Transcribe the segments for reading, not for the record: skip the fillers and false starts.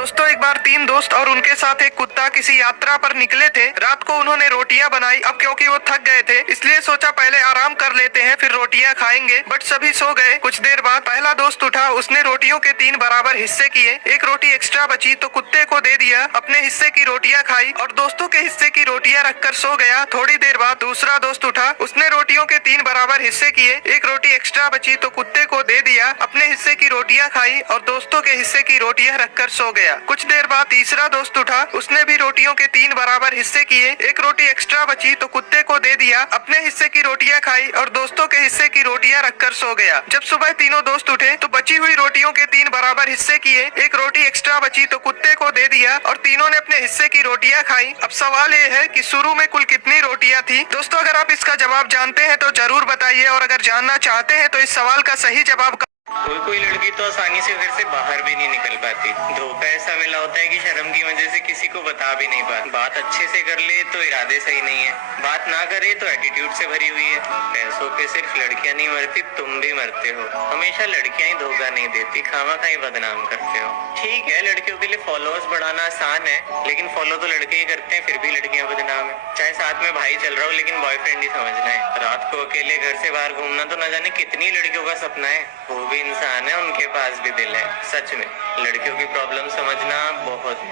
दोस्तों एक बार 3 दोस्त और उनके साथ एक कुत्ता किसी यात्रा पर निकले थे। रात को उन्होंने रोटियां बनाई। अब क्योंकि वो थक गए थे इसलिए सोचा पहले आराम कर लेते हैं फिर रोटियां खाएंगे, बट सभी सो गए। कुछ देर बाद पहला दोस्त उठा, उसने रोटियों के 3 बराबर हिस्से किए। एक रोटी एक्स्ट्रा बची तो कुत्ते को दे दिया। अपने हिस्से की रोटियां खाई और दोस्तों के हिस्से की रोटियां रखकर सो गया। थोड़ी देर बाद दूसरा दोस्त उठा, उसने रोटियों के 3 बराबर हिस्से किए। एक रोटी एक्स्ट्रा बची तो कुत्ते को दे दिया। अपने हिस्से की रोटियां खाई और दोस्तों के हिस्से की रोटियां रखकर सो गया। कुछ देर बाद तीसरा दोस्त उठा, उसने भी रोटियों के 3 बराबर हिस्से किए। एक रोटी एक्स्ट्रा बची तो कुत्ते को दे दिया। अपने हिस्से की रोटियां खाई और दोस्तों के हिस्से की रोटियां रखकर सो गया। जब सुबह तीनों दोस्त उठे तो बची हुई रोटियों के 3 बराबर हिस्से किए। एक रोटी एक्स्ट्रा बची तो कुत्ते को दे दिया और तीनों ने अपने हिस्से की रोटियां खाई। अब सवाल ये है कि शुरू में कुल कितनी रोटियां थी। दोस्तों अगर आप इसका जवाब जानते हैं तो जरूर बताइए, और अगर जानना चाहते हैं तो इस सवाल का सही जवाब कोई कोई लड़की तो आसानी से घर से बाहर भी नहीं निकल पाती। धोखा ऐसा मिला होता है कि शर्म की वजह से किसी को बता भी नहीं पाती। बात अच्छे से कर ले तो इरादे सही नहीं है, बात ना करे तो एटीट्यूड से भरी हुई है। पैसों पे सिर्फ लड़कियां नहीं मरती, तुम भी मरते हो। हमेशा लड़कियां ही धोखा नहीं देती, खामखा ही बदनाम करते हो। ठीक है, लड़कियों के लिए फॉलोअर्स बढ़ाना आसान है, लेकिन फॉलो तो लड़के ही करते हैं, फिर भी लड़कियां बदनाम है। चाहे साथ में भाई चल रहा हो, लेकिन बॉयफ्रेंड ही समझना है। रात को अकेले घर से बाहर घूमना तो न जाने कितनी लड़कियों का सपना है। वो भी इंसान है, उनके पास भी दिल है। सच में लड़कियों की प्रॉब्लम समझना बहुत।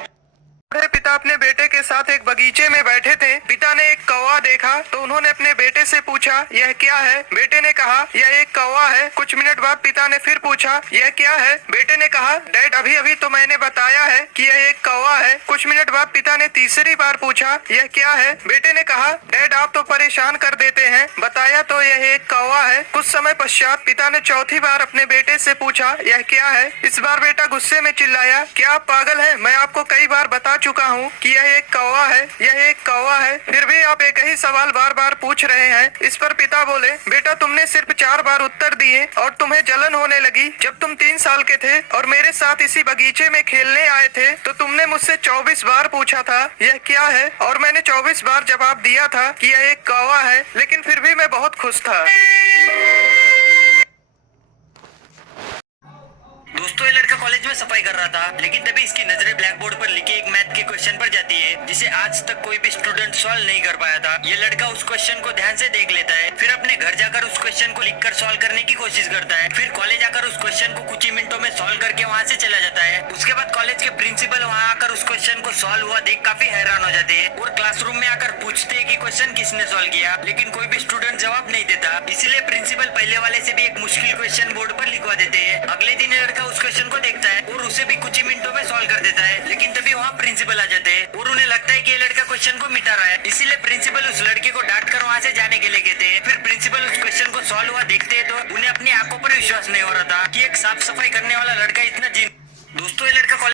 पिता अपने बेटे के साथ एक बगीचे में बैठे थे। पिता ने एक कौवा देखा तो उन्होंने अपने बेटे से पूछा, यह क्या है? बेटे ने कहा, यह एक कौवा है। कुछ मिनट बाद पिता ने फिर पूछा, यह क्या है? बेटे ने कहा, डैड अभी अभी तो मैंने बताया है कि यह एक कौवा है। कुछ मिनट बाद पिता ने तीसरी बार पूछा, यह क्या है? बेटे ने कहा, डैड आप तो परेशान कर देते हैं, बताया तो यह एक कौवा है। कुछ समय पश्चात पिता ने चौथी बार अपने बेटे से पूछा, यह क्या है? इस बार बेटा गुस्से में चिल्लाया, क्या आप पागल हैं? मैं आपको कई बार बता चुका हूँ कि यह एक कौवा है, यह एक कौवा है, फिर भी आप एक ही सवाल बार बार पूछ रहे हैं। इस पर पिता बोले, बेटा तुमने सिर्फ 4 बार उत्तर दिए और तुम्हें जलन होने लगी। जब तुम 3 साल के थे और मेरे साथ इसी बगीचे में खेलने आए थे तो तुमने मुझसे 24 बार पूछा था यह क्या है, और मैंने 24 बार जवाब दिया था कि यह एक कौवा है, लेकिन फिर भी मैं बहुत खुश था। दोस्तों ये लड़का कॉलेज में सफाई कर रहा था, लेकिन तभी इसकी नजरें ब्लैक बोर्ड पर लिखे एक मैथ के क्वेश्चन पर जाती है जिसे आज तक कोई भी स्टूडेंट सॉल्व नहीं कर पाया था। ये लड़का उस क्वेश्चन को ध्यान से देख लेता है, फिर अपने घर जाकर उस क्वेश्चन को लिखकर सॉल्व करने की कोशिश करता है। फिर कॉलेज आकर उस क्वेश्चन को कुछ ही मिनटों में सॉल्व करके वहाँ से चला जाता है। उसके बाद कॉलेज के प्रिंसिपल वहाँ आकर उस क्वेश्चन को सॉल्व हुआ देख काफी हैरान हो जाते हैं और क्लासरूम में आकर पूछते हैं कि क्वेश्चन किसने सॉल्व किया, लेकिन कोई भी स्टूडेंट जवाब नहीं देता। इसलिए प्रिंसिपल पहले वाले से भी एक मुश्किल क्वेश्चन बोर्ड पर लिखवा देते हैं। अगले दिन ये लड़का उस क्वेश्चन को देखता है और उसे भी कुछ ही मिनटों में सॉल्व कर देता है, लेकिन तभी वहाँ प्रिंसिपल आ जाते हैं और उन्हें लगता है कि ये लड़का क्वेश्चन को मिटा रहा है। इसीलिए प्रिंसिपल उस लड़के को डांट कर वहाँ से जाने के लिए कहते हैं। फिर प्रिंसिपल उस क्वेश्चन को सॉल्व हुआ देखते हैं तो उन्हें अपनी आंखों पर विश्वास नहीं हो रहा था कि एक साफ सफाई करने वाला लड़का इतना दोस्तों ये लड़का